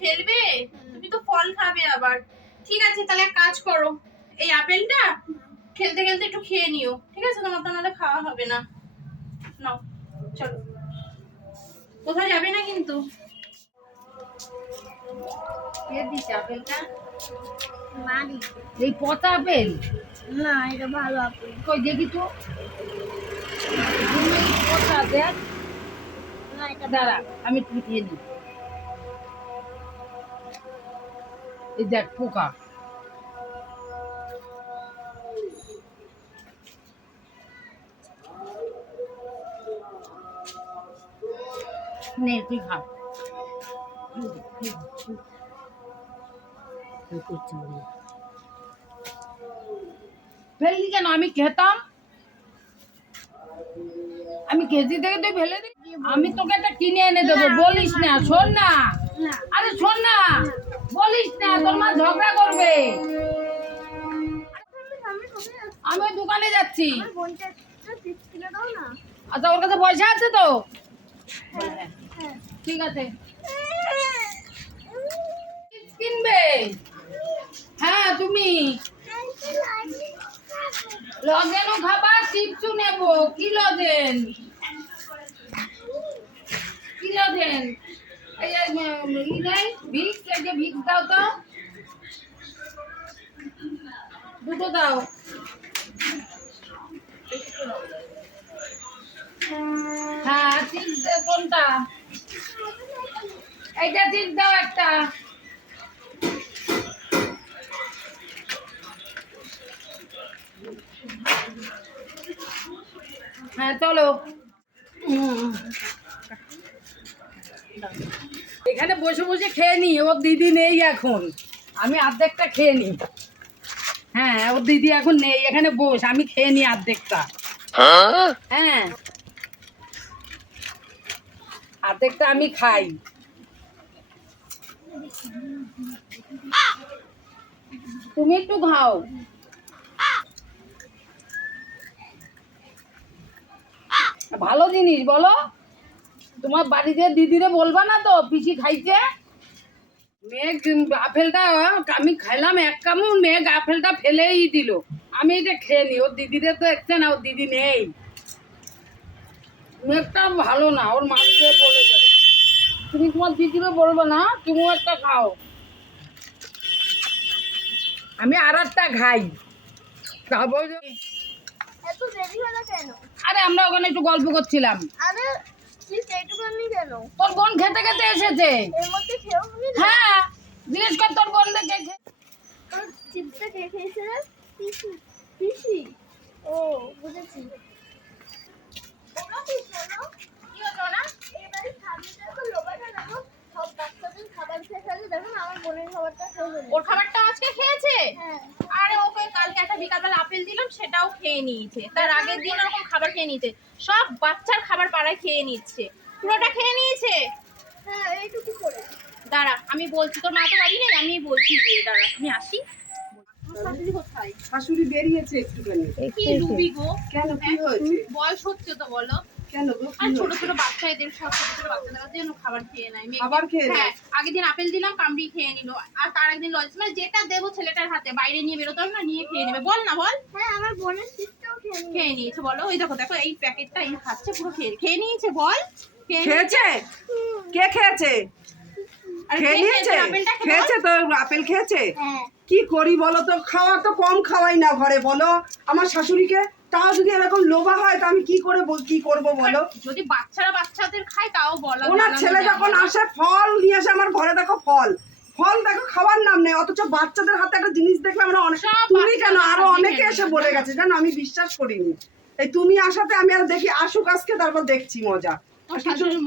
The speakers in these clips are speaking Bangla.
খেলবে তুমি তো ফল খাবে আবার। ঠিক আছে তাহলে এক কাজ করো। এই আপেলটা খেলতে খেলতে একটু খেয়ে নিও। ঠিক আছে তোমার তো নাহলে খাওয়া হবে না। নাও চলো। কোথাও যাবে না কিন্তু? এই পচা আপেল? না এটা ভালো আপেল। কই দেখি তো। পচা দেখ। না এটা দাঁড়া আমি একটু খেয়ে নিই। এই দেখ পোকা নে কেন আমি খেতাম। আমি কেজি থেকে তুই ফেলে দি। আমি তোকে একটা কিনে এনে দেবো। বলিস না, শোন না। আরে শোন না। বলিস না, তোর মা ঝগড়া করবে। আমি দোকানে যাচ্ছি। আচ্ছা ওর কাছে পয়সা আছে তো? ঠিক আছে। কিনবে? হ্যাঁ তুমি। লজেনও খাবার চিপসও নেব। কি লজেন? কি লজেন? এই যে, ভিক্স দাও তো। দুটো দাও। হ্যাঁ চিপস কোনটা? এইটা চিপস দাও একটা। হ্যাঁ চলো। উম। এখানে বসে বসে খেয়ে নি ওর দিদি নেই এখন। আমি অর্ধেকটা খেয়ে নি। হ্যাঁ ওর দিদি এখন নেই, এখানে বস, আমি খেয়ে নি আর্ধেকটা। হ্যাঁ। অর্ধেকটা আমি খাই। তুমি একটু খাও। ভালো জিনিস, বলো। তোমার বাড়িতে দিদিরে বলবা না তো পিসি খাইছে? মেঘ আপেলটা আমি খাইলাম এক কামড় মেঘ আপেলটা ফেলেই দিল। আমি এটা খেয়ে নি ওর দিদিরে তো দেখছে না ওর দিদি নেই। মেঘটা ভালো না ওর মাঝে বলে যায় তুমি তোমার দিদিরে বলব না তুমিও একটা খাও। আমি আর একটা খাই। তারপর এত দেরি হলো কেন? আরে আমরা ওখানে একটু গল্প করছিলাম। আরে চিপস এইটুকু আমি কেন? তোর বোন খেতে খেতে এসেছে। এর মধ্যে খেয়েও হ্যাঁ জিজ্ঞেস কর তোর বোন দেখে তোর চিপসটা কে খেয়েছে পিসি পিসি। ও বুঝেছি। ওরা খাবারটা আজকে খেয়েছে? হ্যাঁ। আরে ওকে কালকে একটা বিকালবেলা আপেল দিলাম সেটাও খেয়ে নিয়েছে। তার আগের দিন খেয়ে নিয়েছে সব বাচ্চার খাবার পাড়ায় খেয়ে নিচ্ছে। পুরোটা খেয়ে নিয়েছে? হ্যাঁ এইটুকু করে। দাঁড়া আমি বলছি তোর মা তো বাড়ি নেই আমি বলছি যে দাঁড়া আমি আসি। শাশুড়ি বেরিয়েছে একটুখানি। কি গো? কেন কি হয়েছে? বয়স হচ্ছে তো বলো। কেন গো কি আর ছোট ছোট বাচ্চা এদের সব ছোট ছোট বাচ্চাদের যেন খাবার খেয়ে নেয়। খাবার খেয়ে হ্যাঁ আগের দিন আপেল দিলাম কামড়ি খেয়ে নিল। আর তার একদিন লজ মানে যেটা দেবো ছেলেটার হাতে বাইরে নিয়ে বেরোতে হবে না নিয়ে খেয়ে নেবে। বল না বল। হ্যাঁ আমার বোনের খেয়ে নিয়েছে বলো। ওই দেখো দেখো এই প্যাকেটটা এই খাচ্ছে পুরো খেয়ে খেয়ে নিয়েছে বল। খেয়ে খেয়েছে? কে খেয়েছে? খেয়েছে? খেয়েছে তো আপেল খেয়েছে? হ্যাঁ। কি করি বলো তো? খাওয়া তো কম খাওয়াই না ঘরে বলো। আমার শাশুড়িকে তাও যদি এরকম লোভা হয় তো আমি কি করে কি করব বলো? যদি বাচ্চারা বাচ্চাদের খায় তাও বলো। ওনার ছেলে যখন আসে ফল নিয়ে আসে আমার ঘরে দেখো ফল। ফল দেখো খাওয়ার নাম নেই অথচ বাচ্চাদের হাতে একটা জিনিস দেখলে আমরা অনেক তুমি কেন? আরও অনেকে এসে বলে গেছে জানো আমি বিশ্বাস করিনি। এই তুমি আসাতে আমি আর দেখি আসুক আজকে তারপর দেখছি মজা।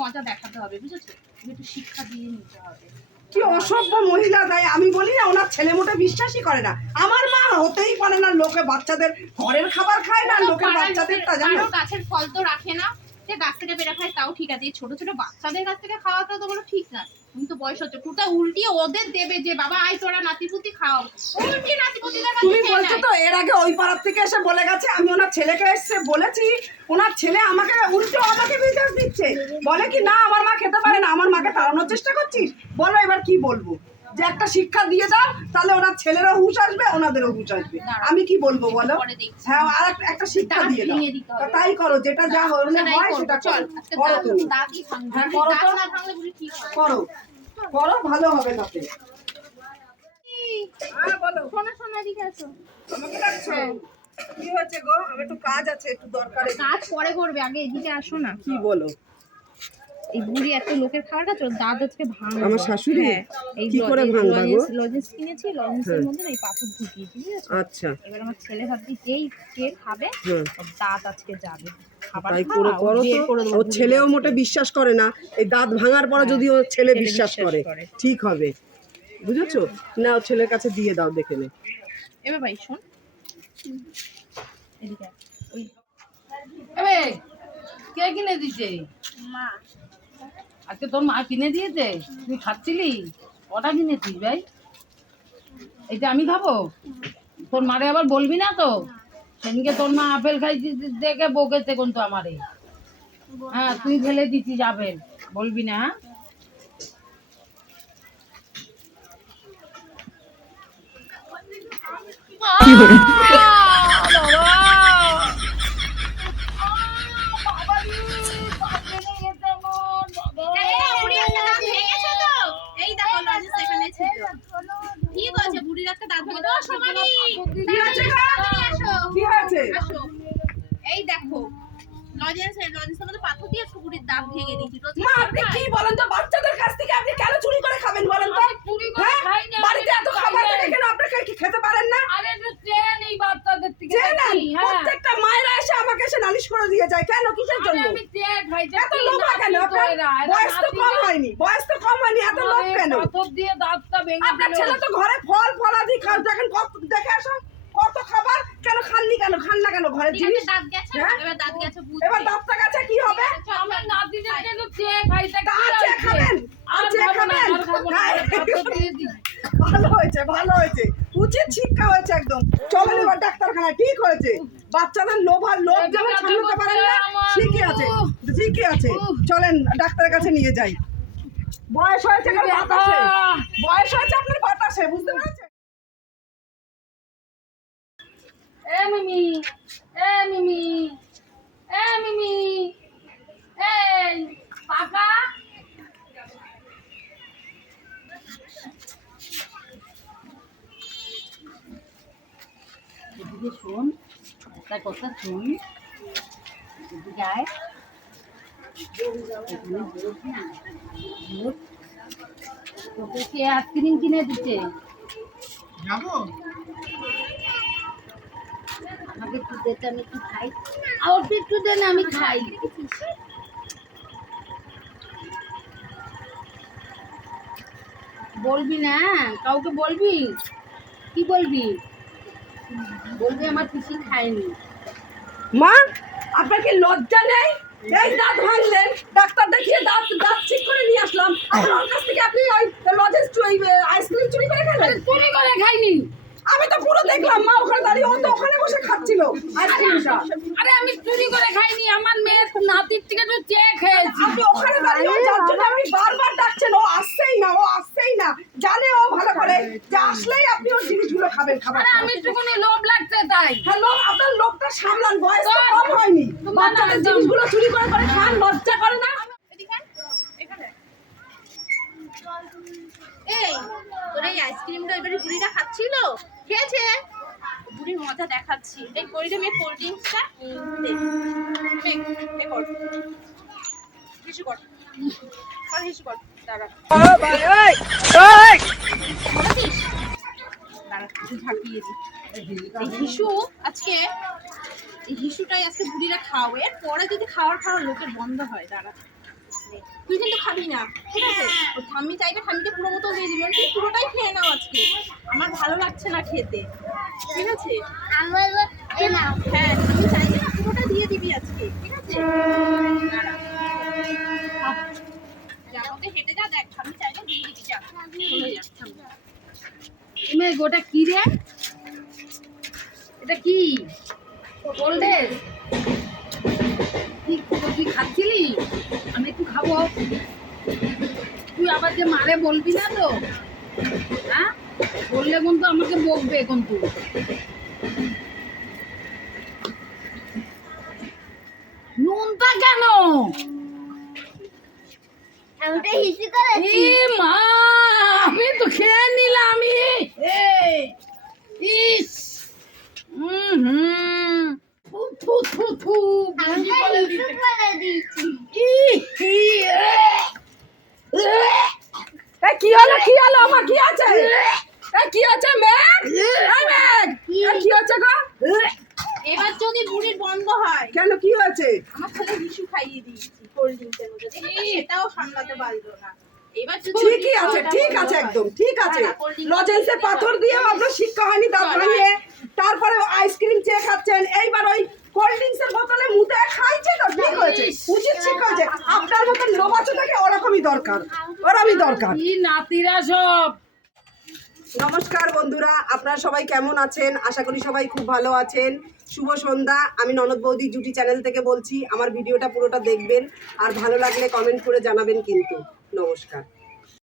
মজা দেখাতে হবে বুঝেছ? একটু শিক্ষা দিয়ে নিতে হবে। কি অসভ্য মহিলা তাই আমি বলি না ওনার ছেলে মোটে বিশ্বাসই করে না। আমার মা হতেই পারে না লোকে বাচ্চাদের ঘরের খাবার খায় না পাড়ার বাচ্চাদের তা জানো। গাছের ফল তো রাখে না সে গাছ থেকে পেরে খায় তাও ঠিক আছে এই ছোট ছোট বাচ্চাদের কাছ থেকে খাওয়াটা তো কোনো ঠিক না। তুমি তো বয়স হচ্ছে। টুটা উল্টিয়ে ওদের দেবে যে বাবা আয় তোরা নাতিপুতি খাও। উল্টি নাতিপুতিদের তুমি বলছো তো এর আগে ওই পাড়ার থেকে এসে বলে গেছে আমি ওনার ছেলেকে এসে বলেছি ওনার ছেলে আমাকে উল্টো আমাকে বিদেশ দিচ্ছে। বলে কি না আমার মা খেতে পারে না আমার মাকে তাড়ানোর চেষ্টা করছিস? বলো এবার কি বলব। যে একটা শিক্ষা দিয়ে দাও তাহলে ওনার ছেলেরও হুঁশ আসবে ওনাদেরও হুঁশ আসবে। আমি কি বলব বলো? হ্যাঁ আর একটা- শিক্ষা দিয়ে দাও। তাই করো যেটা যা হলে হয় সেটা চল করো। করো দাঁত- তুমি। হ্যাঁ, করো না ঠিক হবে। করো। করো ভালো হবে তাতে। হ্যাঁ বলো। শোনো শোনো এদিকে আসো। আমাকে ডাকছো? কি হয়েছে গো? আমি একটু কাজ আছে একটু দরকার। কাজ পরে করবে আগে এদিকে আসো না। কি বলো? এই বুড়ি এত লোকের খাবার খাচ্ছে দাঁত আজকে আমার শাশুড়ি? হ্যাঁ, এই কি করে লজেন্স- ভাঙবা গো? লজেন্স লজেন্স কিনেছি লজেন্সের হ্যাঁ। মধ্যে না এই পাথর ঢুকিয়েছি আচ্ছা। এবার আমার ছেলে ভাবছি যেই কে খাবে দাঁত আজকে যাবে। তাই করে করো তো। ওর ছেলেও মোটে বিশ্বাস করে না। এই দাঁত ভাঙার পরে যদি ওর ছেলে বিশ্বাস করে করে। ঠিক হবে। বুঝেছ? না ওর ছেলের কাছে দিয়ে দাও দেখে নে। এবার ভাই শোন। এদিকে ওই এবে কে কিনে দিছে? মা। আজকে তোর মা কিনে দিয়েছে? তুই খাচ্ছিলি? কটা কিনেছিস ভাই? এটা আমি খাব? তোর মারে আবার বলবি না তো? সেদিনকে তোর মা আপেল খাইছি দেখে বকেছে কিন্তু আমারে। হ্যাঁ তুই ফেলে দিছিস আপেল। বলবি না হ্যাঁ বুড়ি একটা দাঁত ভেঙেছে তো? এই দেখো লজেন্স এখানে ছিল। ঠিক আছে, বুড়ির একটা দাঁত ভেঙেছে। ও, সোমালি, তাড়াতাড়ি তাড়াতাড়ি আসো। কি হয়েছে আসো। এই দেখো লজেন্স লজেন্সের মধ্যে পাথর দিয়ে বুড়ির দাঁত ভেঙে দিয়েছি রোজ মা আপনি কি বলেন তো বাচ্চাদের কাছ থেকে আপনি কেন চুরি করে খাবেন বলেন তো আমি চুরি করে হ্যাঁ? খাই না, বাড়িতে আমি এত খাবার খাই থাকে না। কেন আপনাকে কি খেতে পারেন না আরে একটু চেয়ে নেই বাচ্চাদের থেকে যে না দেখি, হ্যাঁ প্রত্যেকটা মায়েরা এসে আমাকে এসে নালিশ করে দিয়ে যায় কেন কিসের আরে জন্য আমি চেয়ে খাই যে এত কি লোভ হয় কেন নাতি তো আপনার এরা, এরা বয়স তো নাতি কম না। হয়নি বয়স তো কম হয়নি এত লোভ আরে কেন পাথর দিয়ে দাঁতটা ভেঙে আপনার দিল। ছেলে তো ঘরে ফল ফলাদি খাও। দেখেন কত দেখে আসো কত খাবার। কেন খাননি কেন? খান না কেন ঘরের জিনিস? দাঁত গেছে হ্যাঁ? এবার দাঁত গেছে এবার দাঁতটা কাছে কি হবে? আমার চেয়ে খাই তা তা কি? খাবেন আর না, খাবেন। আর খাব না, হ্যাঁ। ভালো হয়েছে ভালো হয়েছে। উচিত শিক্ষা হয়েছে একদম। চলেন এবার ডাক্তারখানায় ঠিক হয়েছে। বাচ্চাদের লোভ আর লোভ যেমন সামলাতে পারেন না ঠিকই আছে ঠিকই আছে। চলেন ডাক্তারের কাছে নিয়ে যাই। বয়স হয়েছে বাতাসে? বয়স হয়েছে আপনার বাতাসে বুঝতে পেরেছেন? এ মিমি এ মিমি এ মিমি এই পাকা? এদিকে শোন একটা কথা শোন। এদিকে আয়। আইসক্রিম কিনে দিচ্ছে আমাকে একটু দিতে আমি একটু খাই আর একটু দেন আমি খাই বলবি না কাউকে বলবি কি বলবি বলবি আমার পিসি খায়নি মা, আপনার কি লজ্জা নেই? এই দাঁত ভাঙলেন ডাক্তার দেখিয়ে দাঁত দাঁত ঠিক করে নিয়ে আসলাম আর ওর কাছ থেকে আপনি ওই লজেন্স চুরি আইসক্রিম চুরি করে খেলেন চুরি করে খাইনি আমি তো পুরো দেখলাম মা ওখানে দাঁড়িয়ে ও তো ওখানে বসে খাচ্ছিল আইসক্রিমটা আরে আমি চুরি করে খাইনি আমার মেয়ের নাতির থেকে তো চেয়ে খেয়েছি আপনি ওখানে দাঁড়িয়ে যার জন্য আপনি বারবার ডাকছেন ও আসছেই না ও আসছেই না জানে ও ভালো করে যে আসলেই আপনি ওর জিনিসগুলো খাবেন খাবার আরে আমি একটুখানি লোভ লাগছে তাই। হ্যালো আপনার লোকটা সামলান বয়স তো কম হয়নি। বাচ্চাদের জিনিসগুলো চুরি করে করে খান লজ্জা করে না। এই তোর এই আইসক্রিমটা এবারে বুড়িটা খাচ্ছিল? খেয়েছে? বুড়ির মজা দেখাচ্ছি। এই করিলে মেয়ে কোল্ড ড্রিঙ্কসটা কর। হিসু কর। কর হিসু কর। দাঁড়া। এই হিসু আজকে এই হিসুটাই আজকে বুড়িরা খাওয়াবো। এর পরে যদি খাওয়ার খাওয়ার লোকের বন্ধ হয় দাঁড়া। তুই কিন্তু খাবি না ঠিক আছে? ঠাম্মি চাইবে ঠাম্মিকে পুরো মতো দিয়ে দিবি। তুই পুরোটাই খেয়ে নাও আজকে। আমার ভালো লাগছে না খেতে। ঠিক আছে? হ্যাঁ ঠাম্মি চাইবে না পুরোটা দিয়ে দিবি আজকে ঠিক আছে? যা হেঁটে যা দেখ ঠাম্মি চাইলে চলে যাচ্ছে গোটা কি রে? এটা কি? তুই খাচ্ছিলি? আমি একটু খাব। তুই আবার যে মারে বলবি না তো? হ্যাঁ? বললে কিন্তু আমাকে বকবে কিন্তু নুনটা কেন? মা! আমি তো খেয়ে নিলাম এ ইস। হুম। আমি এ, এ, এই কি হলো কি হলো আমার কি আছে? কি আছে মেঘ? এই কি? হচ্ছে গো? এবার যদি বুড়ির বন্ধ হয় কেন কি হয়েছে? আমার ছেলে হিসু খাইয়ে দিয়েছি কোল্ড ড্রিঙ্কসের মধ্যে? সেটাও সামলাতে পারল না। ঠিকই আছে ঠিক আছে একদম ঠিক আছে। লজেন্সে পাথর দিয়ে আপনার শিক্ষা হয়নি দাঁত ভাঙিয়ে তারপরে আইসক্রিম চেয়ে খাচ্ছেন। এইবার ওই কোল্ড ড্রিঙ্কসের বোতলে মুতে খাইছে তো ঠিক হয়েছে উচিত শিক্ষা হয়েছে। আপনার মতন লোবাচু থেকে ওরকমই দরকার ওরমই দরকার। নাতিরা সব। নমস্কার বন্ধুরা আপনারা সবাই কেমন আছেন? আশা করি সবাই খুব ভালো আছেন। শুভ সন্ধ্যা, আমি ননদ বৌদি জুটি চ্যানেল থেকে বলছি, আমার ভিডিওটা পুরোটা দেখবেন, আর ভালো লাগলে কমেন্ট করে জানাবেন কিন্তু। নমস্কার।